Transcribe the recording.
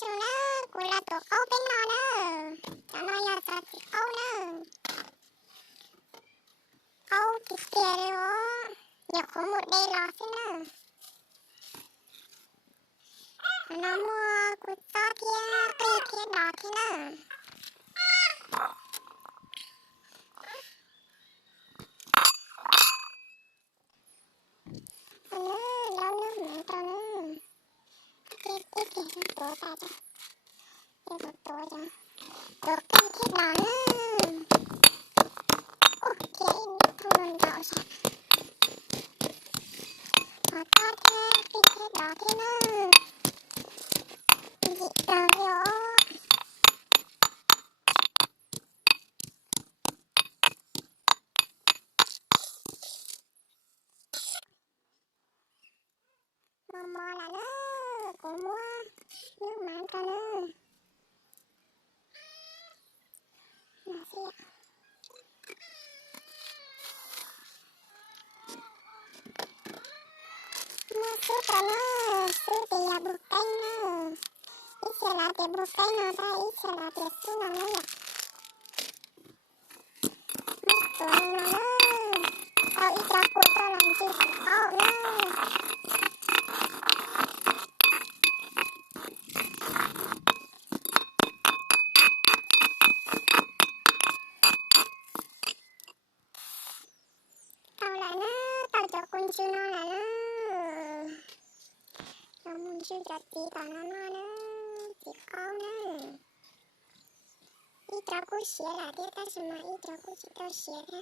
xuống nữa, cô là tổ câu bên nó nữa, cho nó giờ cho chị câu nữa, câu thì kia đi ó, giờ có một đây lo thế nữa, nó mua cô cho kia, cây kia đỏ thế nữa. Lâu nước mẹ tao nữa, ít kia tổ ta cho, cái tổ cho, tổ cây kia đỏ nữa. Kia không còn đỏ sao? Họ to thế, cái kia đỏ thế nữa. Dị tờ vô. Mò là nữa, cô mua nước mắm cho nữa. Mà xịa. Mua súp cho nữa, súp thì là bột canh nữa. Ít sẽ là tiền bột canh nữa ta, ít sẽ là tiền súp nữa nữa. Mất tuổi nữa nữa. Tao ít cho cô cho làm gì có nữa. Tao là nó, tao cho con chú nó là nó. Tao muốn chú cho tí tao nó nữa, tí con nữa. Ít cho cô xế là thế ta xem mà ít cho cô chỉ tao xế thế.